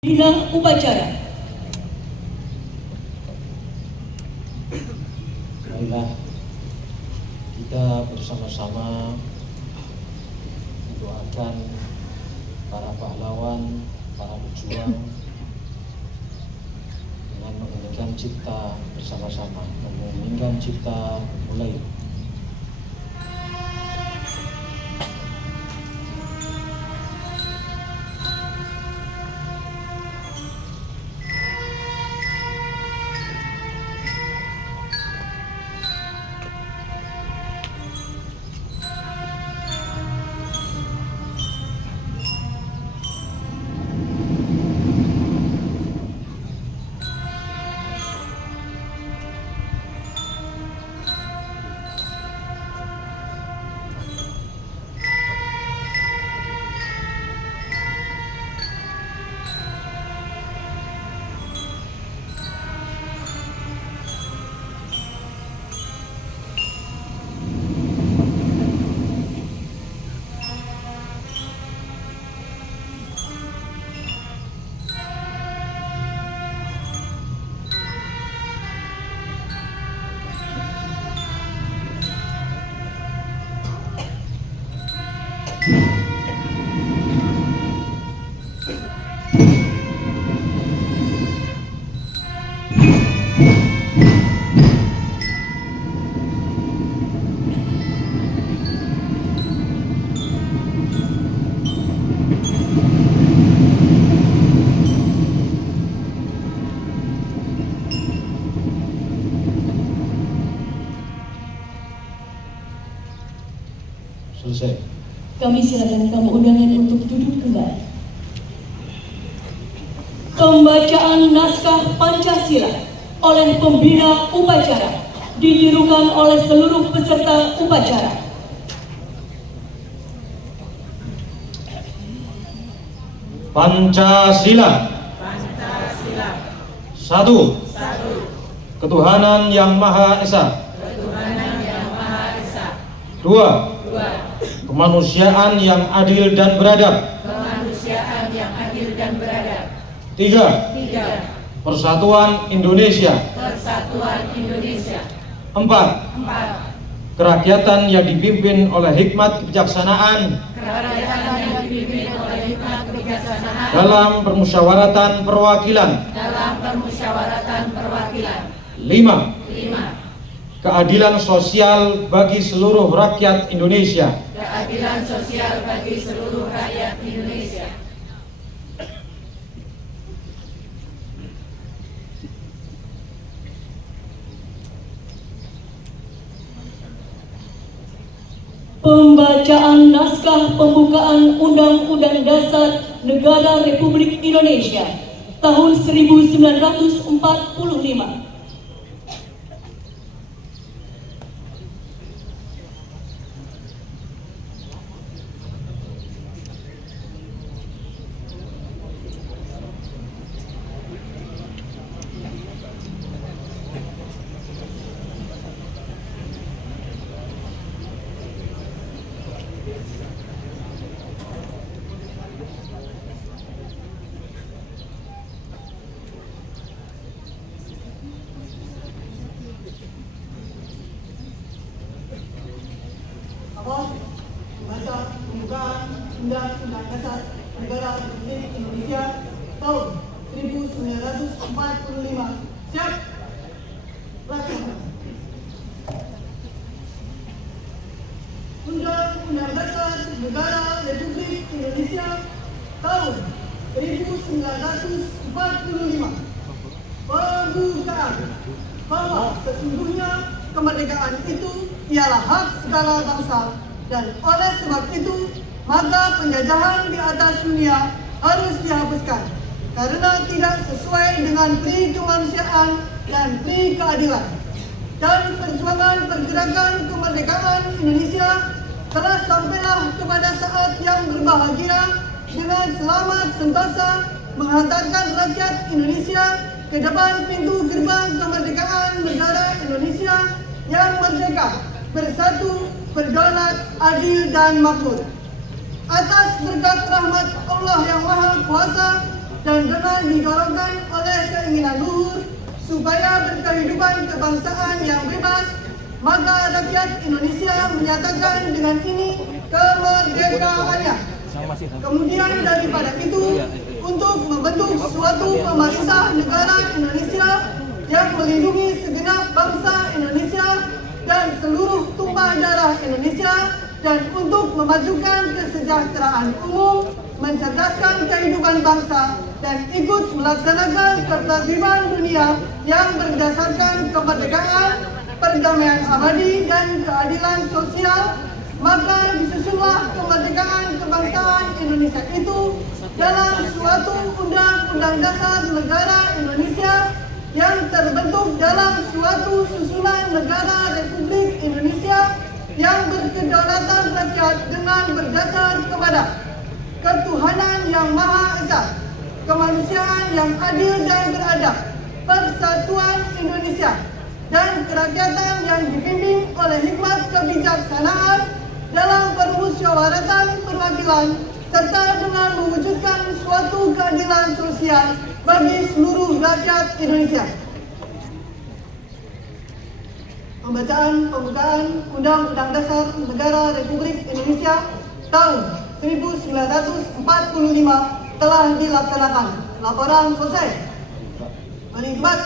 Bina upacara. Baiklah, kita bersama-sama mendoakan para pahlawan, para pejuang dengan mengeningkan cipta bersama-sama, mengeningkan cipta mulai. Selesai. Kami silakan tamu undangan untuk duduk kembali. Pembacaan naskah Pancasila oleh pembina upacara ditirukan oleh seluruh peserta upacara. Pancasila. Satu. Ketuhanan Yang Maha Esa. Dua. Kemanusiaan yang adil dan beradab. Tiga. Persatuan Indonesia. Empat. Kerakyatan yang dipimpin oleh hikmat kebijaksanaan dalam permusyawaratan perwakilan. Lima. Keadilan sosial bagi seluruh rakyat Indonesia. Pembacaan naskah pembukaan Undang-Undang Dasar Negara Republik Indonesia tahun 1945. Membaca pembukaan Undang-Undang Dasar Negara Republik Indonesia tahun 1945. Siap? Laksanakan. Undang-Undang Dasar Negara Republik Indonesia tahun 1945. Pembukaan bahwa sesungguhnya kemerdekaan itu ialah hak segala bangsa, dan oleh sebab itu maka penjajahan di atas dunia harus dihapuskan karena tidak sesuai dengan pri kemanusiaan dan pri keadilan. Dan perjuangan pergerakan kemerdekaan Indonesia telah sampailah kepada saat yang berbahagia dengan selamat sentosa menghantarkan rakyat Indonesia ke depan pintu gerbang kemerdekaan negara Indonesia yang merdeka, bersatu, berdaulat, adil dan makmur. Atas berkat rahmat Allah yang Maha Kuasa, dan dengan didorongkan oleh keinginan luhur supaya berkehidupan kebangsaan yang bebas, maka rakyat Indonesia menyatakan dengan ini kemerdekaannya. Kemudian daripada itu, untuk membentuk suatu pemerintah negara Indonesia yang melindungi segenap bangsa Indonesia dan seluruh tumpah darah Indonesia, dan untuk memajukan kesejahteraan umum, mencerdaskan kehidupan bangsa, dan ikut melaksanakan ketertiban dunia yang berdasarkan kemerdekaan, perdamaian abadi, dan keadilan sosial, maka disusunlah kemerdekaan kebangsaan Indonesia itu dalam suatu undang-undang dasar negara Indonesia yang terbentuk dalam suatu susunan negara Republik Indonesia yang berkedaulatan rakyat dengan berdasar kepada ketuhanan yang Maha Esa, kemanusiaan yang adil dan beradab, persatuan Indonesia, dan kerakyatan yang dipimpin oleh hikmat kebijaksanaan dalam permusyawaratan perwakilan, serta dengan mewujudkan suatu keadilan sosial bagi seluruh rakyat Indonesia. Pembacaan pembukaan Undang-Undang Dasar Negara Republik Indonesia tahun 1945 telah dilaksanakan. Laporan selesai. Menikmat.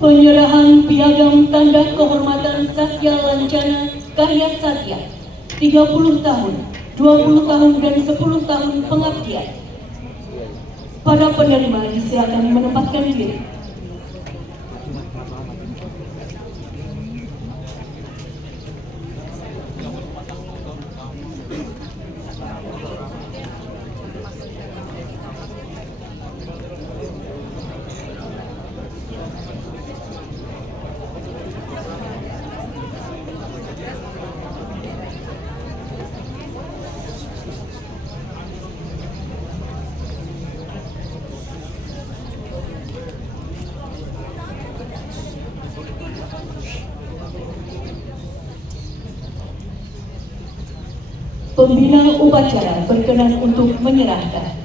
Penyerahan piagam tanda kehormatan Satya Lancana Karya Satya 30 tahun, 20 tahun dan 10 tahun pengabdian. Para penerima disilakan menempatkan diri. Pembina upacara berkenan untuk menyerahkan.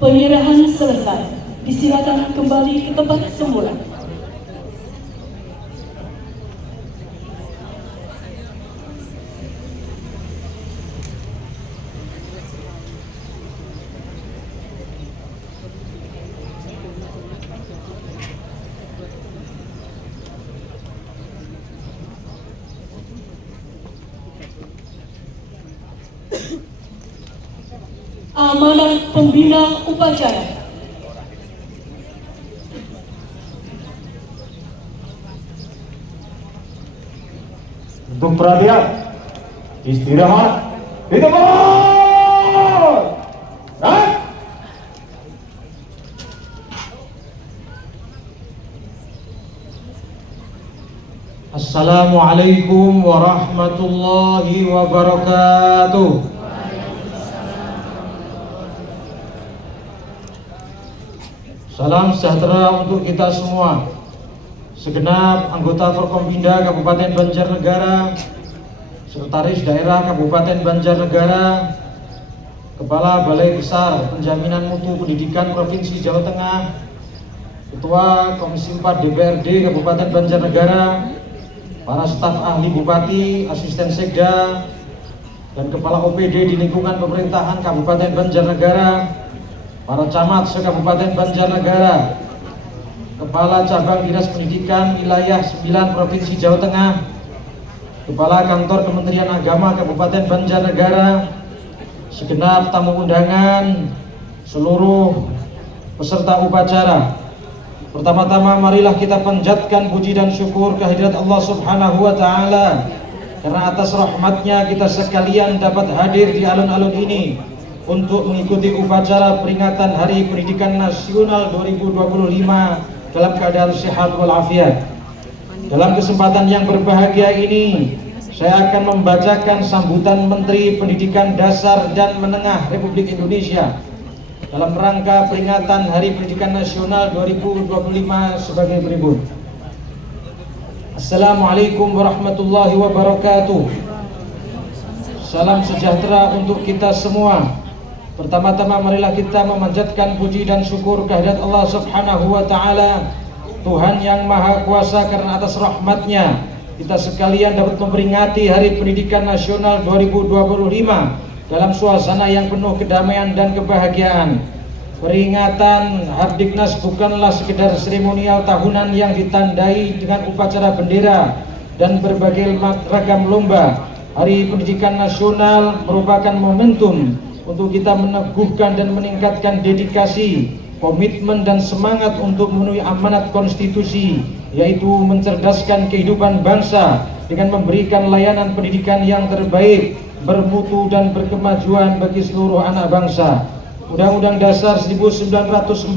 Penyerahan selesai. Disilakan kembali ke tempat semula. Amanat pembina upacara. Untuk perhatian, istirahat, di tempat. Naik. Assalamualaikum warahmatullahi wabarakatuh. Salam sejahtera untuk kita semua. Segenap anggota Forkompinda Kabupaten Banjarnegara, Sekretaris Daerah Kabupaten Banjarnegara, Kepala Balai Besar Penjaminan Mutu Pendidikan Provinsi Jawa Tengah, Ketua Komisi 4 DPRD Kabupaten Banjarnegara, para staf ahli Bupati, Asisten Sekda, dan Kepala OPD di lingkungan pemerintahan Kabupaten Banjarnegara, para camat se-Kabupaten Banjarnegara, Kepala Cabang Dinas Pendidikan Wilayah 9 Provinsi Jawa Tengah, Kepala Kantor Kementerian Agama Kabupaten Banjarnegara, segenap tamu undangan, seluruh peserta upacara. Pertama-tama marilah kita panjatkan puji dan syukur kehadirat Allah Subhanahu wa Ta'ala, karena atas rahmatnya kita sekalian dapat hadir di alun-alun ini untuk mengikuti upacara peringatan Hari Pendidikan Nasional 2025 dalam keadaan sehat walafiat. Dalam kesempatan yang berbahagia ini, saya akan membacakan sambutan Menteri Pendidikan Dasar dan Menengah Republik Indonesia dalam rangka peringatan Hari Pendidikan Nasional 2025 sebagai berikut. Assalamualaikum warahmatullahi wabarakatuh. Salam sejahtera untuk kita semua. Pertama-tama marilah kita memanjatkan puji dan syukur kehadirat Allah Subhanahu wa Ta'ala, Tuhan yang Maha Kuasa, karena atas rahmatnya kita sekalian dapat memperingati Hari Pendidikan Nasional 2025 dalam suasana yang penuh kedamaian dan kebahagiaan. Peringatan Hardiknas bukanlah sekedar seremonial tahunan yang ditandai dengan upacara bendera dan berbagai ragam lomba. Hari Pendidikan Nasional merupakan momentum untuk kita meneguhkan dan meningkatkan dedikasi, komitmen dan semangat untuk memenuhi amanat konstitusi, yaitu mencerdaskan kehidupan bangsa dengan memberikan layanan pendidikan yang terbaik, bermutu dan berkemajuan bagi seluruh anak bangsa. Undang-Undang Dasar 1945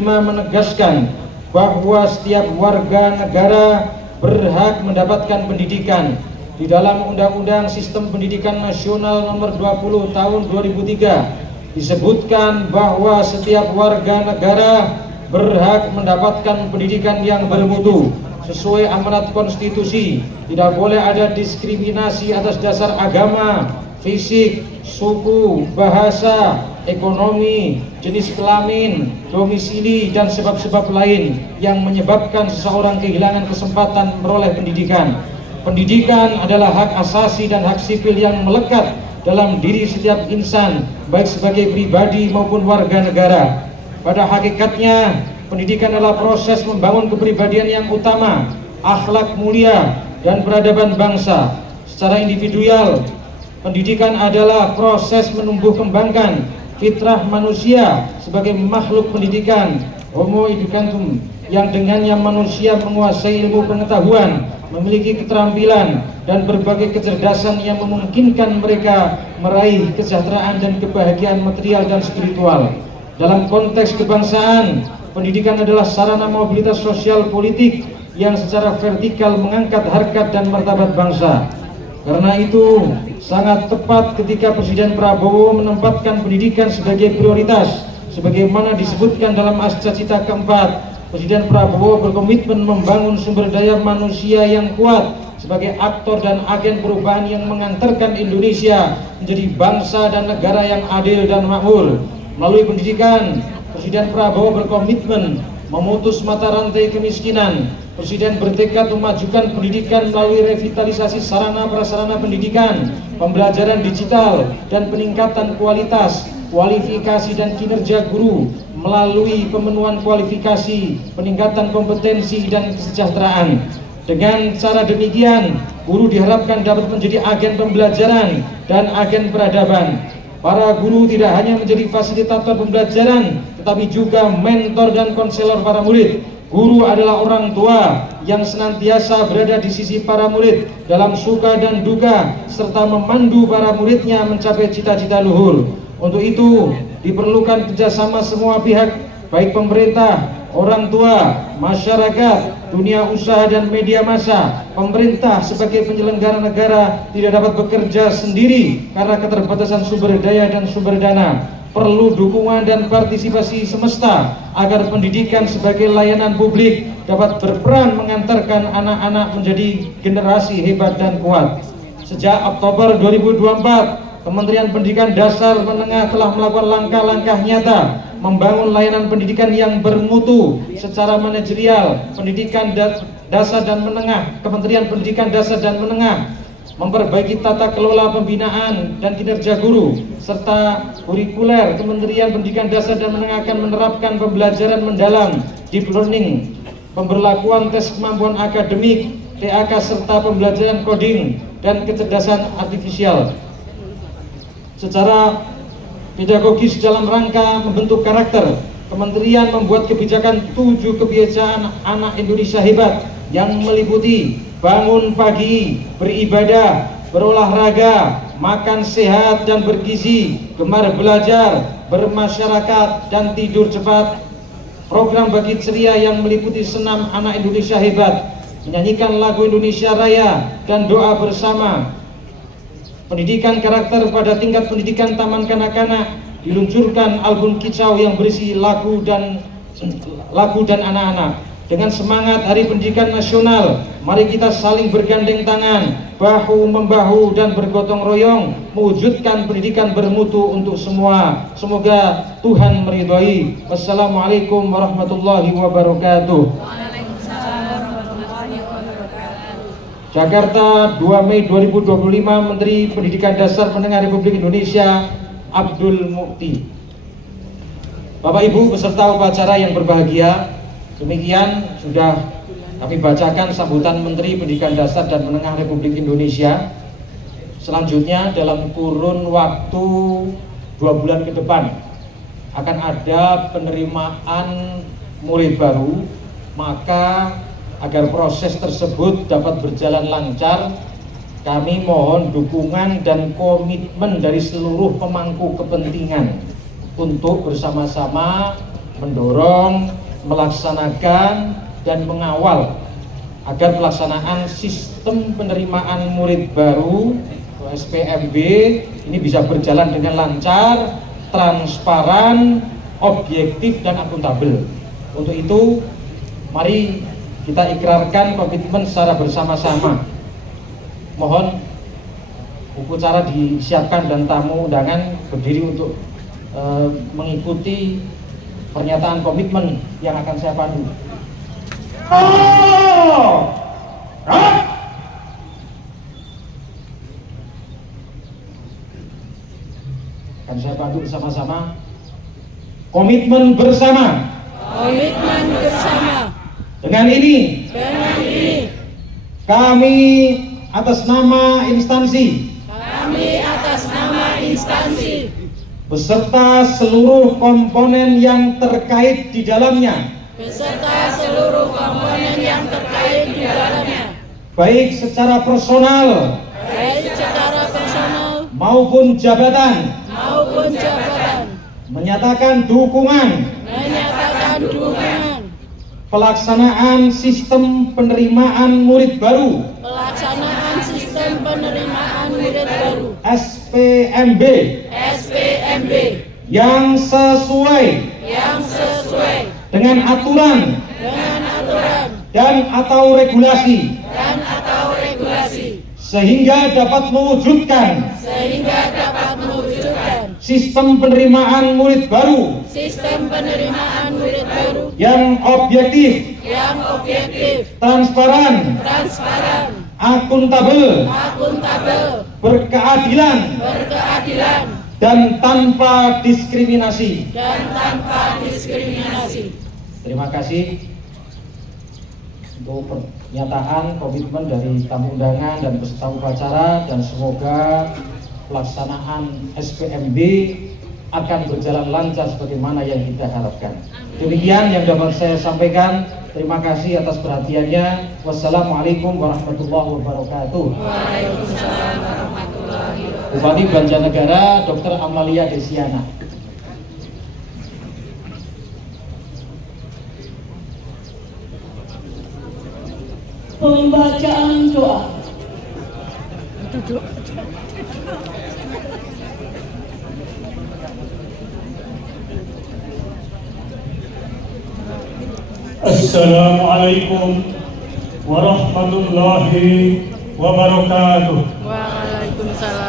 menegaskan bahwa setiap warga negara berhak mendapatkan pendidikan. Di dalam Undang-Undang Sistem Pendidikan Nasional Nomor 20 Tahun 2003 disebutkan bahwa setiap warga negara berhak mendapatkan pendidikan yang bermutu sesuai amanat konstitusi. Tidak boleh ada diskriminasi atas dasar agama, fisik, suku, bahasa, ekonomi, jenis kelamin, domisili, dan sebab-sebab lain yang menyebabkan seseorang kehilangan kesempatan memperoleh pendidikan. Pendidikan adalah hak asasi dan hak sipil yang melekat dalam diri setiap insan, baik sebagai pribadi maupun warga negara. Pada hakikatnya, pendidikan adalah proses membangun kepribadian yang utama, akhlak mulia, dan peradaban bangsa. Secara individual, pendidikan adalah proses menumbuh kembangkan fitrah manusia sebagai makhluk pendidikan, homo educandum, yang dengannya manusia menguasai ilmu pengetahuan, memiliki keterampilan dan berbagai kecerdasan yang memungkinkan mereka meraih kesejahteraan dan kebahagiaan material dan spiritual. Dalam konteks kebangsaan, pendidikan adalah sarana mobilitas sosial politik yang secara vertikal mengangkat harkat dan martabat bangsa. Karena itu, sangat tepat ketika Presiden Prabowo menempatkan pendidikan sebagai prioritas, sebagaimana disebutkan dalam Astra Cita keempat. Presiden Prabowo berkomitmen membangun sumber daya manusia yang kuat sebagai aktor dan agen perubahan yang mengantarkan Indonesia menjadi bangsa dan negara yang adil dan makmur. Melalui pendidikan, Presiden Prabowo berkomitmen memutus mata rantai kemiskinan. Presiden bertekad memajukan pendidikan melalui revitalisasi sarana prasarana pendidikan, pembelajaran digital, dan peningkatan kualitas, kualifikasi dan kinerja guru melalui pemenuhan kualifikasi, peningkatan kompetensi dan kesejahteraan. Dengan cara demikian, guru diharapkan dapat menjadi agen pembelajaran dan agen peradaban. Para guru tidak hanya menjadi fasilitator pembelajaran, tetapi juga mentor dan konselor para murid. Guru adalah orang tua yang senantiasa berada di sisi para murid dalam suka dan duka, serta memandu para muridnya mencapai cita-cita luhur. Untuk itu, diperlukan kerjasama semua pihak, baik pemerintah, orang tua, masyarakat, dunia usaha dan media massa. Pemerintah sebagai penyelenggara negara tidak dapat bekerja sendiri karena keterbatasan sumber daya dan sumber dana. Perlu dukungan dan partisipasi semesta agar pendidikan sebagai layanan publik dapat berperan mengantarkan anak-anak menjadi generasi hebat dan kuat. Sejak Oktober 2024, Kementerian Pendidikan Dasar Menengah telah melakukan langkah-langkah nyata membangun layanan pendidikan yang bermutu secara manajerial. Pendidikan dasar dan menengah, Kementerian Pendidikan Dasar dan Menengah memperbaiki tata kelola pembinaan dan kinerja guru serta kurikuler. Kementerian Pendidikan Dasar dan Menengah akan menerapkan pembelajaran mendalam, deep learning, pemberlakuan tes kemampuan akademik, TAK, serta pembelajaran coding dan kecerdasan artifisial. Secara pedagogis dalam rangka membentuk karakter, Kementerian membuat kebijakan 7 kebiasaan anak Indonesia hebat yang meliputi bangun pagi, beribadah, berolahraga, makan sehat dan bergizi, gemar belajar, bermasyarakat, dan tidur cepat. Program bagi ceria yang meliputi senam anak Indonesia hebat, menyanyikan lagu Indonesia Raya, dan doa bersama. Pendidikan karakter pada tingkat pendidikan taman kanak-kanak, diluncurkan album kicau yang berisi lagu dan anak-anak. Dengan semangat Hari Pendidikan Nasional, mari kita saling bergandeng tangan, bahu membahu dan bergotong royong mewujudkan pendidikan bermutu untuk semua. Semoga Tuhan meridhai. Wassalamualaikum warahmatullahi wabarakatuh. Jakarta, 2 Mei 2025, Menteri Pendidikan Dasar Menengah Republik Indonesia Abdul Mukti. Bapak Ibu peserta upacara yang berbahagia, demikian sudah kami bacakan sambutan Menteri Pendidikan Dasar dan Menengah Republik Indonesia. Selanjutnya dalam kurun waktu 2 bulan ke depan akan ada penerimaan murid baru, maka agar proses tersebut dapat berjalan lancar, kami mohon dukungan dan komitmen dari seluruh pemangku kepentingan untuk bersama-sama mendorong, melaksanakan, dan mengawal agar pelaksanaan sistem penerimaan murid baru SPMB ini bisa berjalan dengan lancar, transparan, objektif, dan akuntabel. Untuk itu, mari kita ikrarkan komitmen secara bersama-sama. Mohon upacara disiapkan dan tamu undangan berdiri untuk mengikuti pernyataan komitmen yang akan saya pandu. Akan saya pandu bersama-sama. Komitmen bersama. Komitmen bersama. Dengan ini, kami atas nama instansi beserta seluruh komponen yang terkait di dalamnya, baik secara personal maupun jabatan, menyatakan dukungan pelaksanaan sistem penerimaan murid baru SPMB yang sesuai dengan aturan dan atau regulasi sehingga dapat mewujudkan sistem penerimaan murid baru Sistem penerimaan murid baru yang objektif, transparan, akuntabel, berkeadilan, dan tanpa diskriminasi. Terima kasih untuk pernyataan komitmen dari tamu undangan dan peserta upacara, dan semoga pelaksanaan SPMB akan berjalan lancar sebagaimana yang kita harapkan. Demikian yang dapat saya sampaikan. Terima kasih atas perhatiannya. Wassalamualaikum warahmatullahi wabarakatuh. Waalaikumsalam warahmatullahi wabarakatuh. Bupati Banjarnegara Dr. Amalia Desiana. Pembacaan doa. Assalamualaikum warahmatullahi wabarakatuh. Waalaikumsalam.